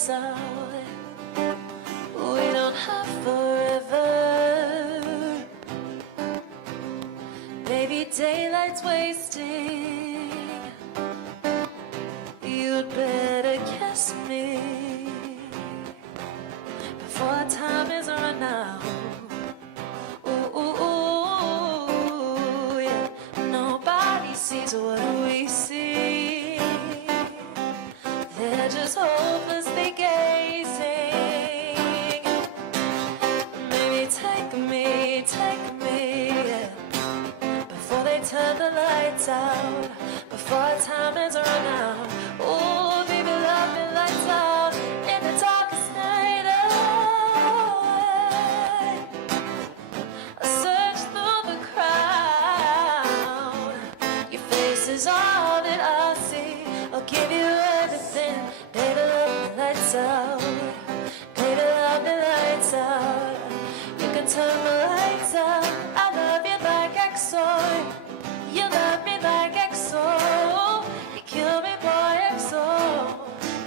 lights out. We don't have forever. Baby, daylight's wasting. You'd better kiss me before time is run out. Ooh, ooh, ooh, yeah. Nobody sees what we see. They're just hopelessly gazing. Maybe take me, yeah, before they turn the lights out, before time is run out. Oh, baby, love me lights out in the darkest night away. I search through the crowd. Your face is all that I see. I'll give you everything. Baby, love me lights out. Baby, love me lights out. You can turn the lights out. I love you like EXO. You love me like EXO. You kill me, boy, EXO.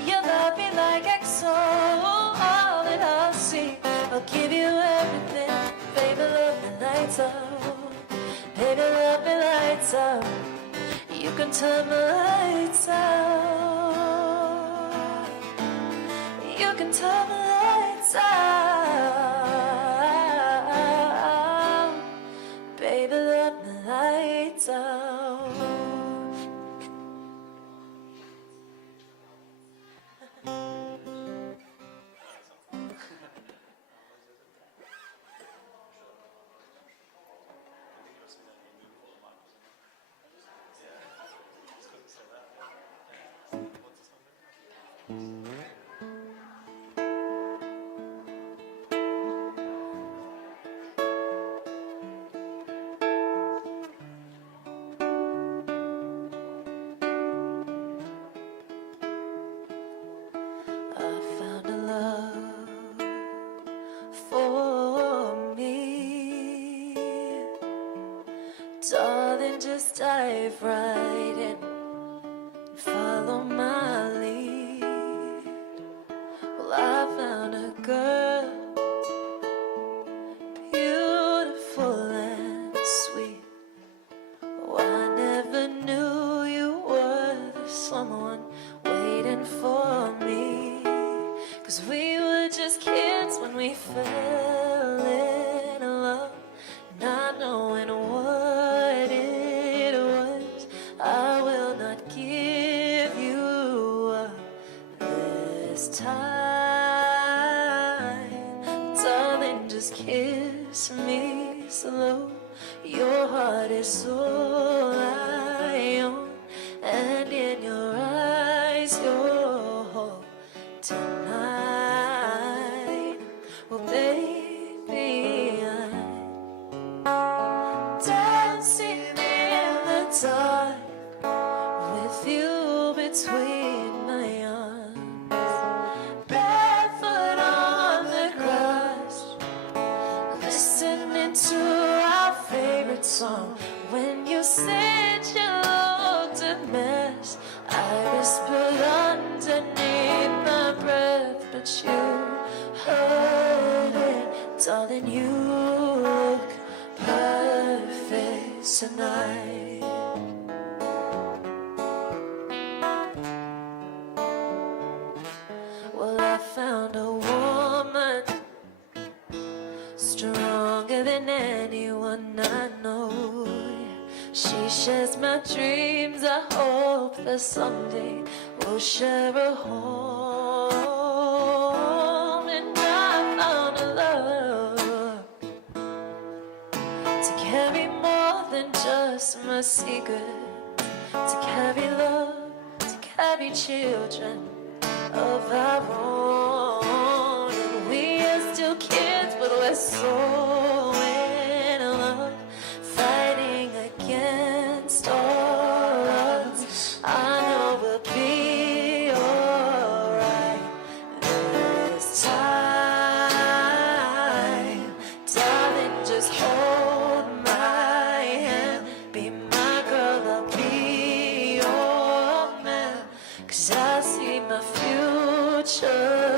You love me like EXO. All that I'll see. I'll give you everything. Baby, love me lights out. Baby, love me lights out. You can turn the lights out. You can turn the lights out. Baby, let the lights out. I found a love for me. Darling, just dive right in. Follow my lead. Well, I found a girl, beautiful and sweet. Oh, I never knew you were the someone waiting for me. 'Cause we were just kids when we fell in love, not knowing what it was. I will not give you up this time. Darling, just kiss me slow. Your heart is all I own, and in your eyes you're whole tonight. Well, baby, I'm dancing in the dark with you between my arms, barefoot on the grass, listening to our favorite song. When you said you looked a mess, I whispered underneath my breath, but you heard it. Darling, you look perfect tonight. Well, I found a woman stronger than anyone I know. She shares my dreams. I hope that someday we'll share a home. And I found a love to carry more than just my secret, to carry love, to carry children of our own. And we are still kids, but we're so in love, fighting against all odds. I know we'll be alright this time. Darling, just hold my hand, be my girl, I'll be your man. 'Cause I see my future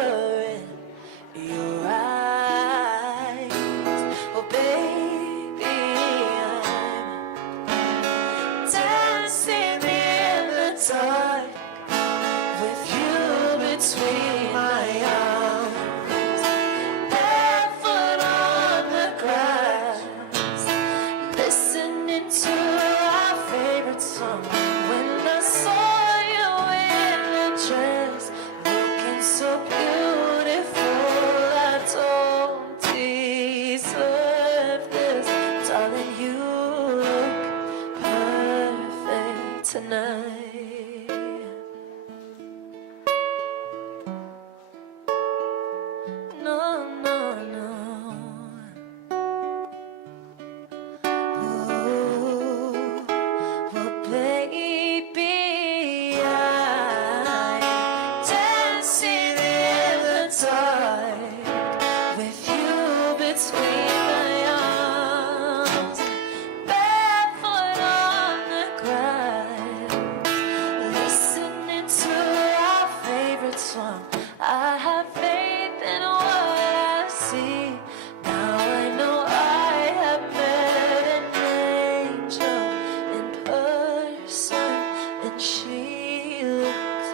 she looks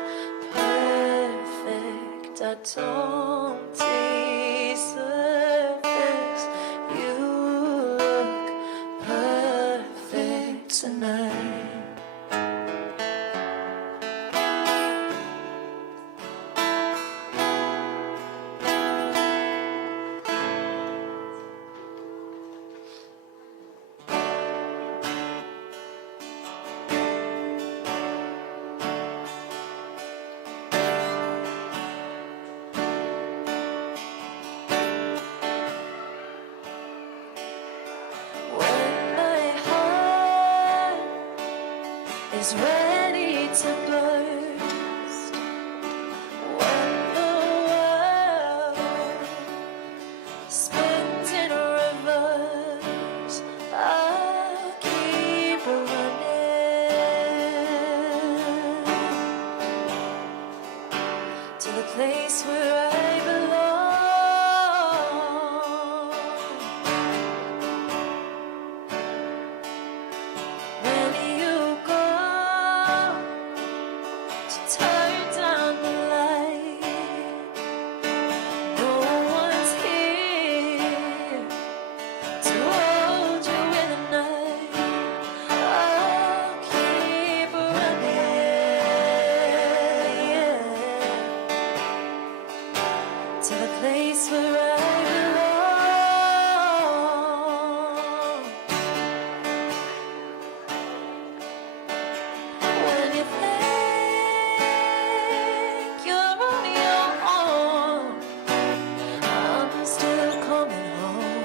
perfect. I don't deserve you look perfect tonight. Is ready to burst when the world spins in reverse. I'll keep running to the place where I belong. When you turn down the light, no one's here to hold you in the night. I'll keep running to the place where I belong. When you think you're on your own, I'm still coming home.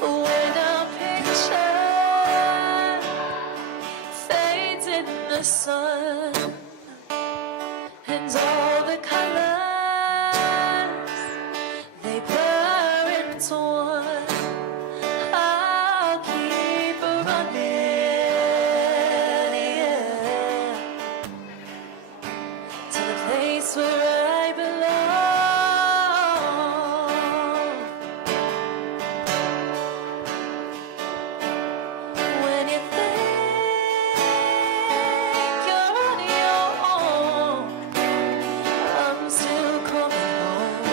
When our picture fades in the sun and all the colors they blur into one, I'll keep running, yeah, to the place where I belong. When you think you're on your own, I'm still coming home.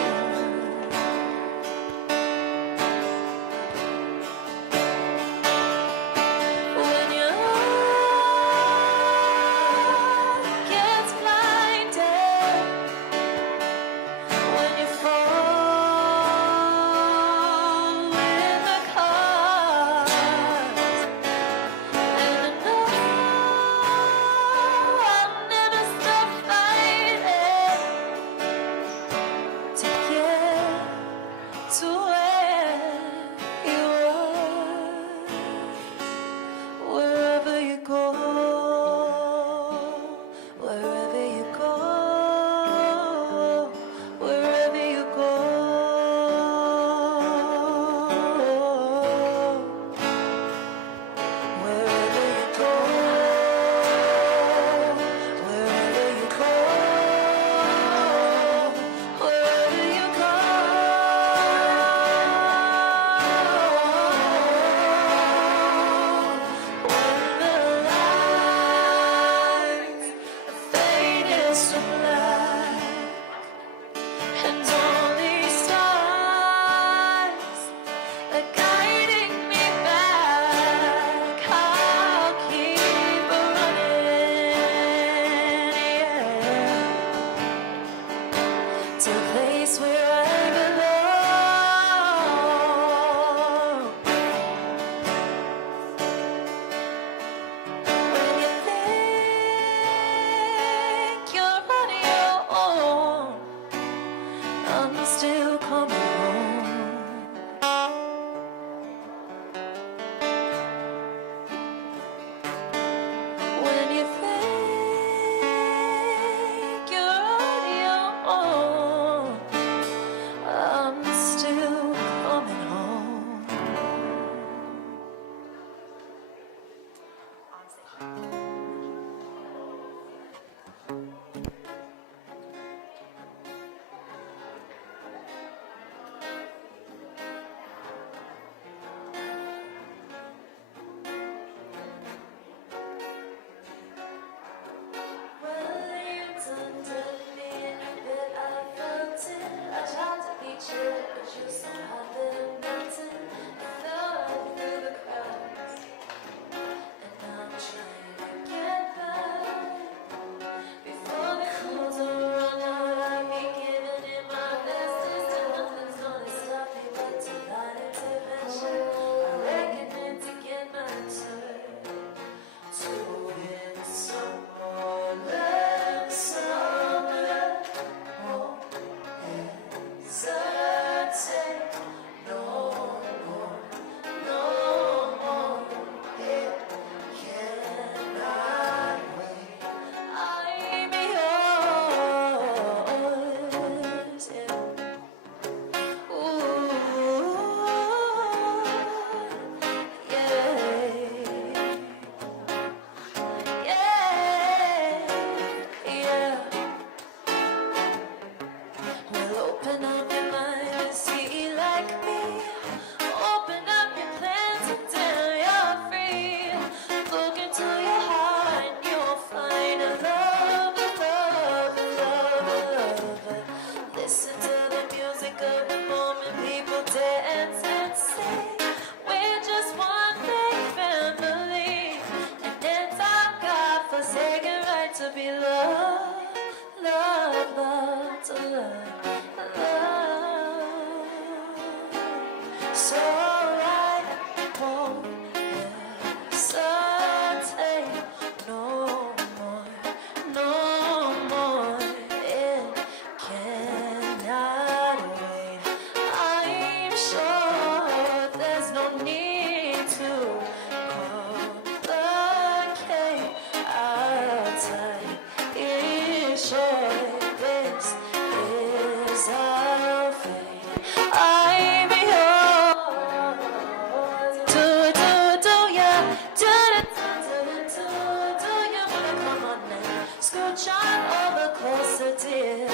here,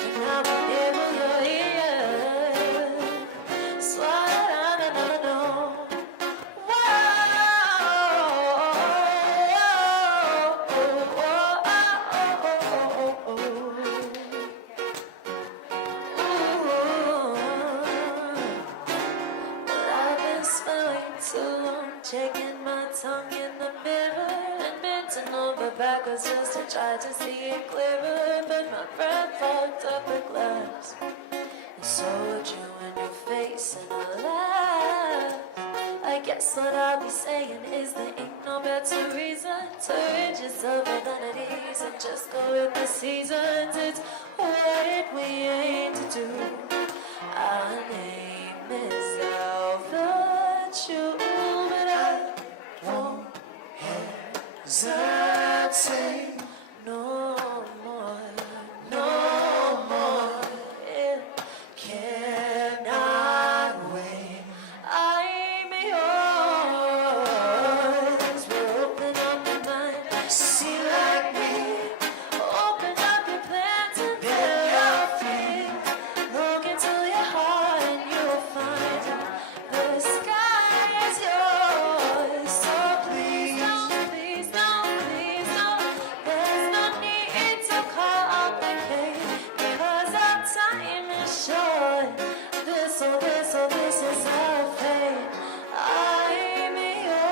and I'm here in your ear. So I know. Checking my tongue in the mirror and bending over backwards just to try to see it clearer. But my breath fogged up the glass. And so would you in your face and I laugh. I guess what I'll be saying is there ain't no better reason to rid yourself of vanities and just go with the seasons. It's what we aim to do. Our name is Alpha. But I won't hesitate no more, no more. It cannot wait. I'm yours. We'll open up your mind, see like me. Open up your plans and then your feet. Look into your heart and you'll find the sky is yours. So please, don't, please, don't, please, don't. There's no need to complicate because our time is short. This is our fate. I'm yours.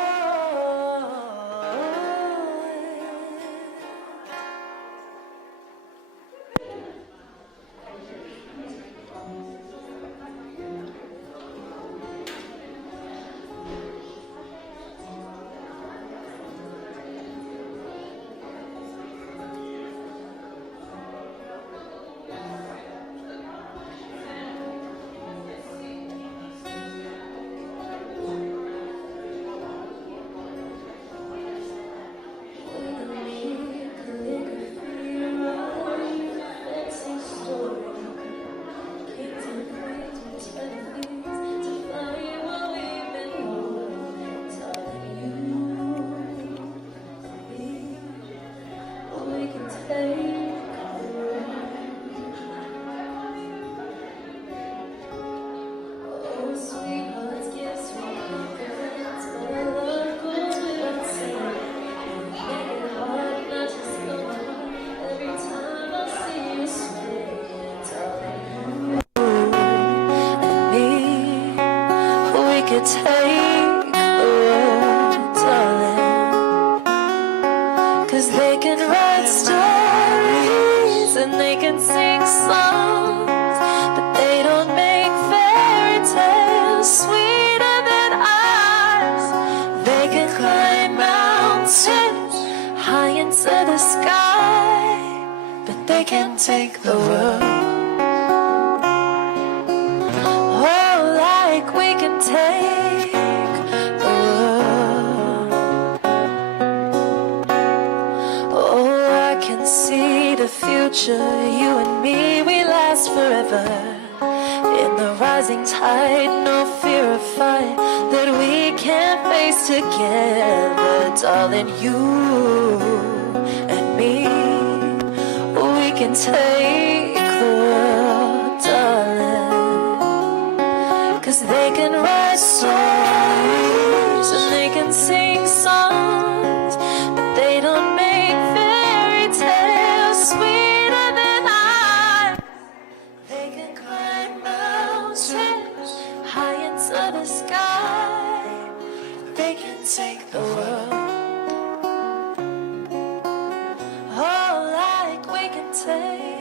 Take the world, darling, 'cause they can write stories and they can sing songs, but they don't make fairy tales sweeter than ours. They can climb mountains high into the sky, but they can take the world. Take the world. Oh, I can see the future. You and me, we last forever. In the rising tide, no fear of fight that we can't face together. Darling, you and me, we can take the world, darling. 'Cause they can write stories and they can sing songs, but they don't make fairy tales sweeter than ours. They can climb mountains high into the sky. They can take the world. Oh, like we can take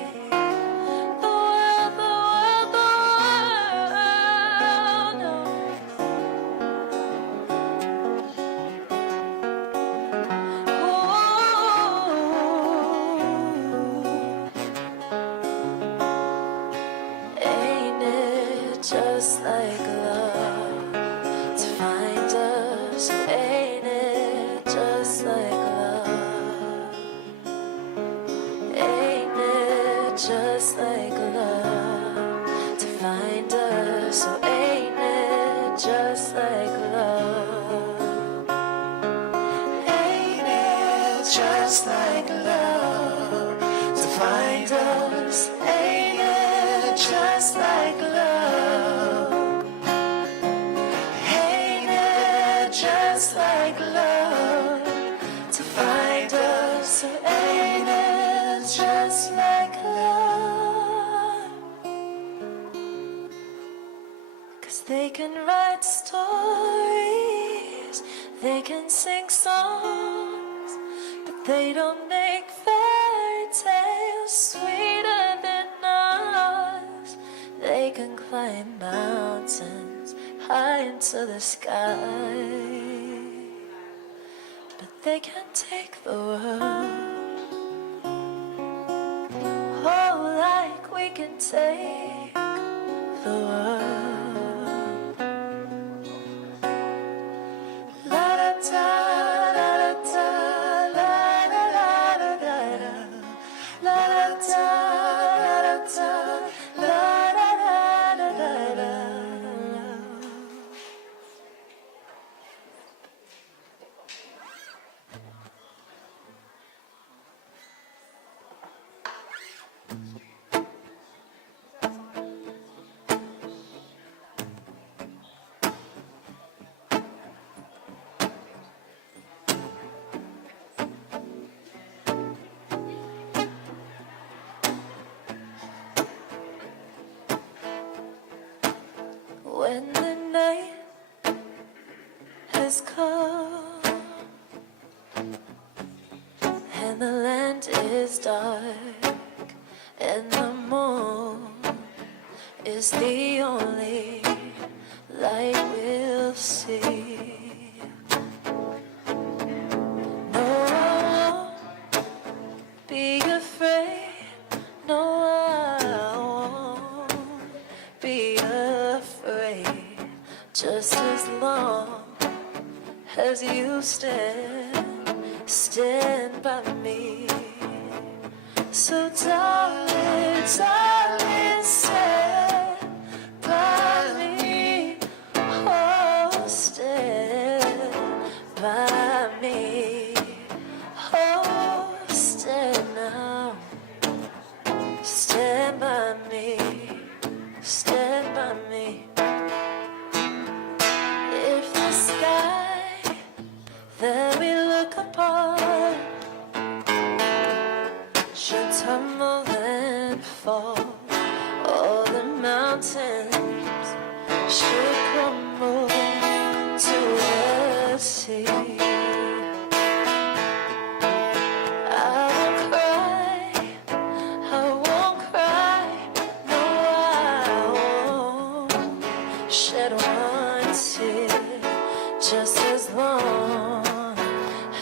just like love to find us. Ain't it just like love? Ain't it just like love to find us? So ain't it just like love? Ain't it just like love to find like love to find us, so ain't it just like love? 'Cause they can write stories, they can sing songs, but they don't make fairy tales sweeter than us. They can climb mountains high into the sky, but they can't take the world, oh, like we can take the world. La da da da da la da da da da la da da da da la da da da da. When the night has come and the land is dark and the moon is the only light we'll see, no, I won't be afraid, no, I won't be afraid, just as long as you stand by me. So darling, darling, stand by me, oh, stand by me, oh, stand now, stand by me, stand by me. If the sky that we look upon should tumble and fall, all the mountains should crumble to the sea, I won't cry, I won't cry, no, I won't shed one tear, just as long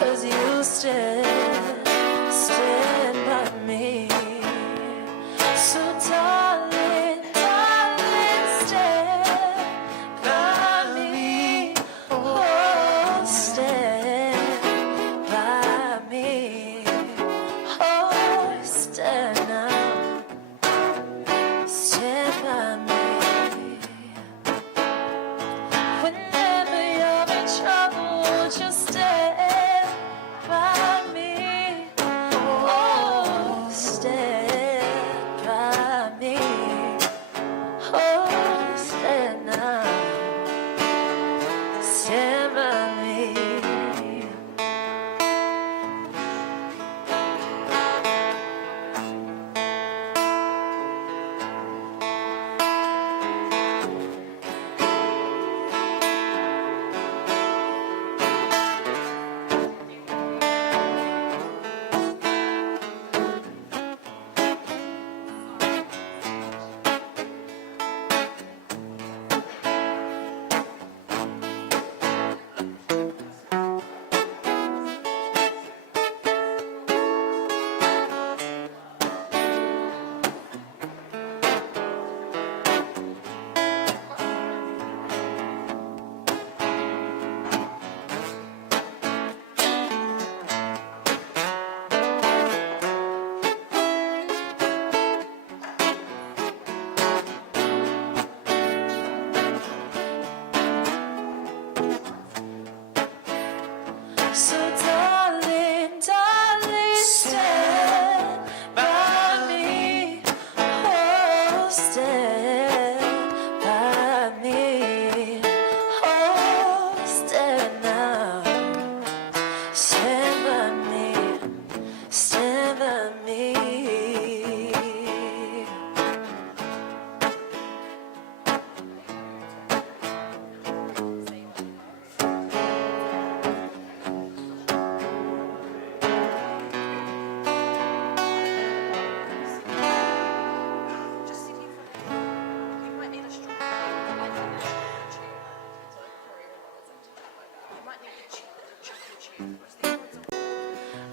as you stand by me. So darling, darling, stand by me, oh, stand by me, oh, stand now, stand by me. Whenever you're in trouble, just stand by me, oh, stand by me, oh, stand now, stand by me.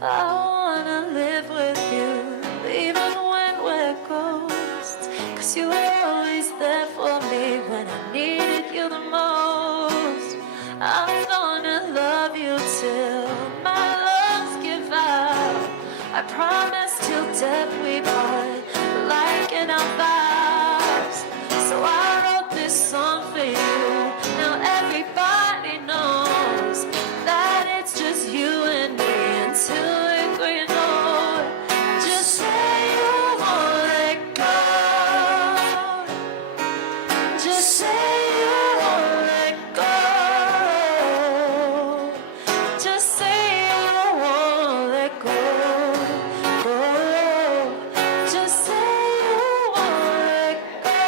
I wanna live with you, even when we're ghosts. 'Cause you were always there for me when I needed you the most. I'm gonna love you till my lungs give out. I promise till death we part, like in our vows. So I wrote this song for you. Now everybody knows that it's just you and me until we're old. Just say you won't let go. Just say you won't let go. Just say you won't let go. Just say you won't let go.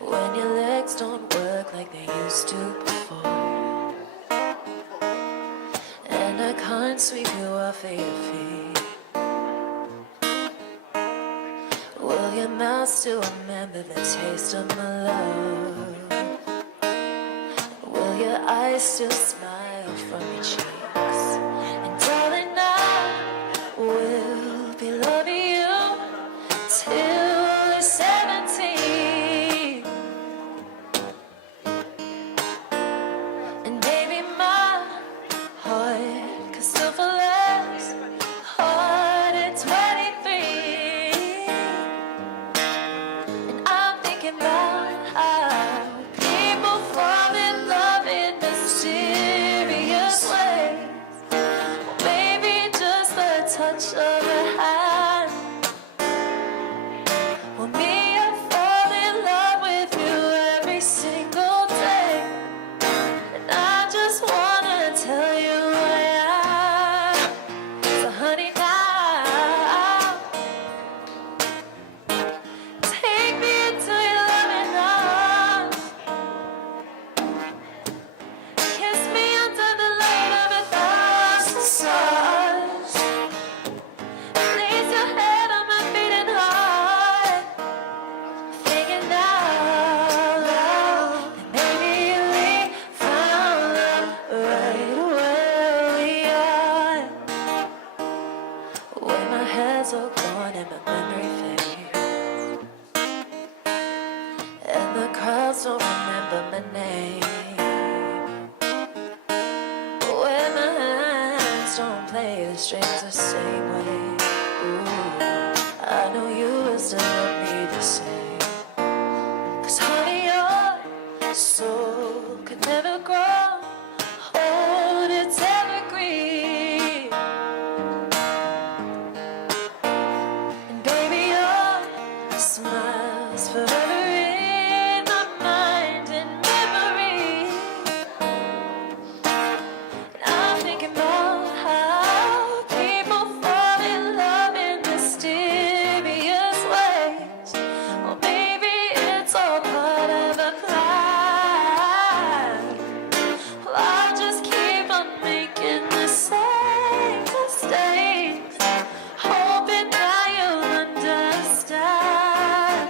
When your legs don't work like they used to before, and I can't sweep you off of your feet, will your mouth still remember the taste of my love? Will your eyes still smile from your cheeks? And darling, I will be loving you till we're 17. And baby, my heart could still feel less hard at 23. And I'm thinking about how people fall in love in mysterious ways. Maybe just the touch of a hand. Well, me, I fall in love with you every single day. And I just wanna tell you I am. So honey, now take me into your loving arms. Kiss me under the light of 1,000 stars. Place your head on my beating heart. Thinking out loud that maybe we found love right where we are. When my head's all gone and my memory fades, and the crowds don't remember my name, when my hands don't play the strings the same way, ooh, I know you will still love me the same. 'Cause honey, your soul could never grow old, it's evergreen. And baby, your smile's forever in my mind and memory. And I'm thinking about how people fall in love in mysterious ways. Well, maybe it's all part of a plan. Well, I'll just keep on making the same mistakes, hoping that you'll understand.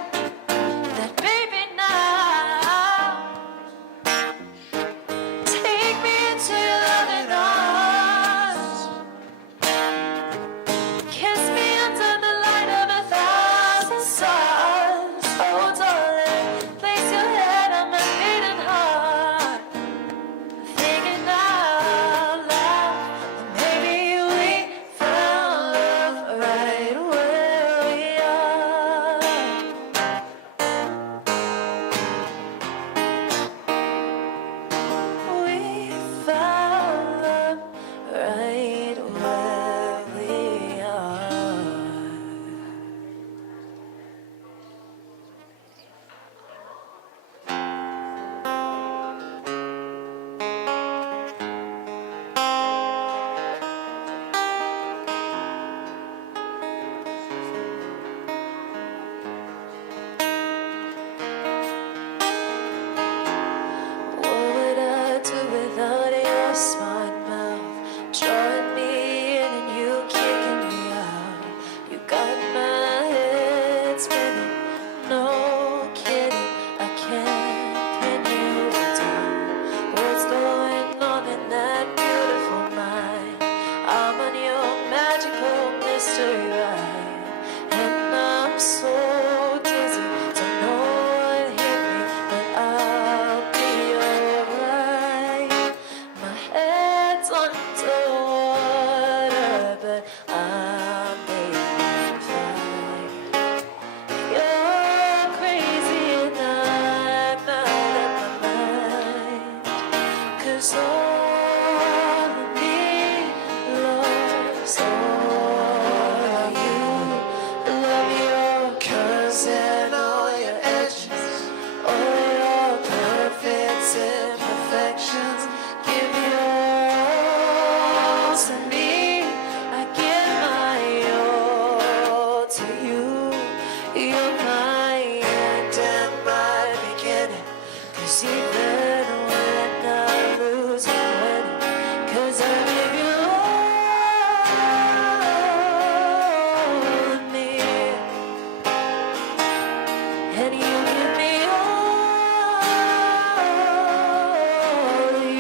and you give me all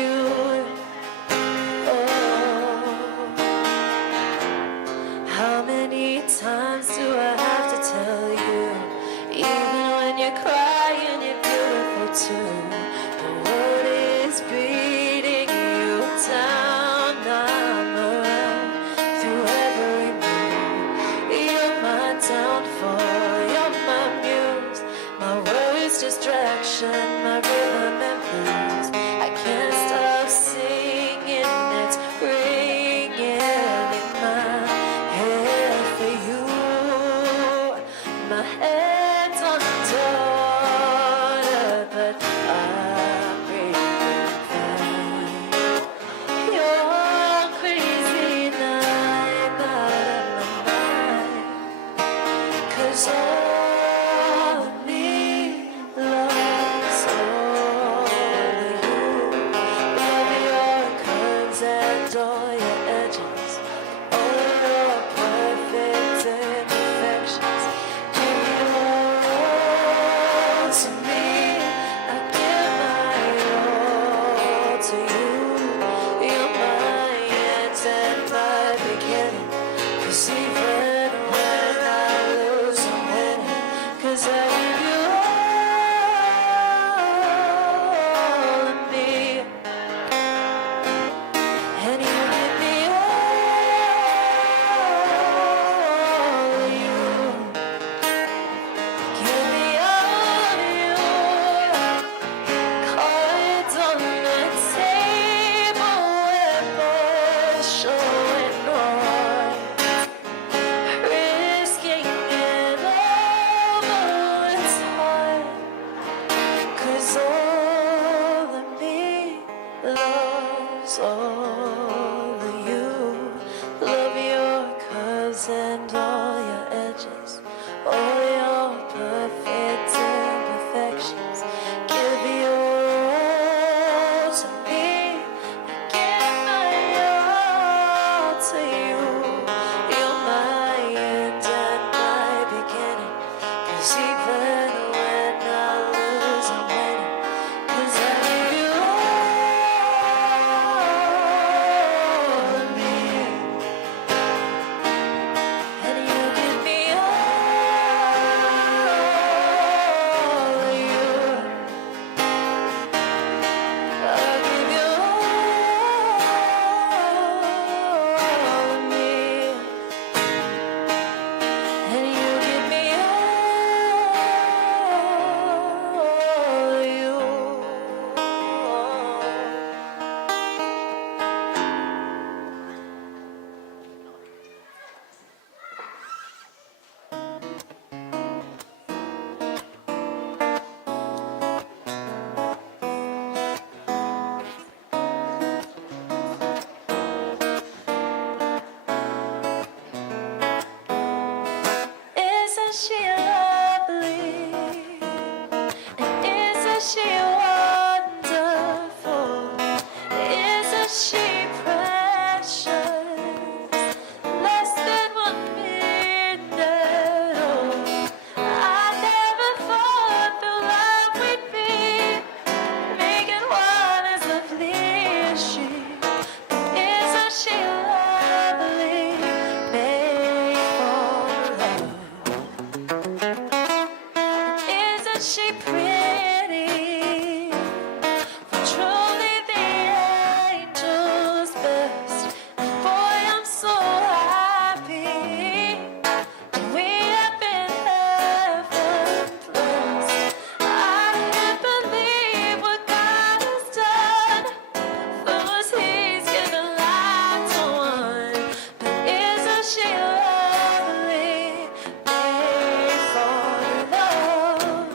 you. How many times do I have to tell you, even when you're crying, you're beautiful too. The world is beating you down, I'm around through every move. You're my downfall, you're my muse, my worst distraction, my rhythm and blues. I can't stop singing, it's ringing in my head for you. My head's on daughter, but I'm breathing fine. You're crazy night out of my mind, 'cause all of me loves all of you. Love your curves and all your edges, all your perfect imperfections. Give your all to me, I give my all to you. You're my end and my beginning, 'cause even when I lose, I'm winning, 'cause I give you all of me, and you give me all of you. Give me all of you. Cards on the table with both showing hearts, risking it all, though it's hard, 'cause all of me loves all of you. Love your curves and all your edges, all your perfect imperfections. Give your all to me, give my all to you. You're my end and my beginning, 'cause even when I lose, I'm winning, 'cause I give you all of me, and you give me all of you. I give you all of me, and you give me all of you. Isn't she lovely? And isn't she wonderful? Isn't she precious? Less than 1 minute old. I never thought the love we'd be, making one as lovely as she. Isn't she lovely? Made for love. Isn't she pretty? For truly the angel's best. And boy, I'm so happy that we have been heaven blessed. I can't believe what God has done. Those He's given life to one. But isn't she lovely? Made for love.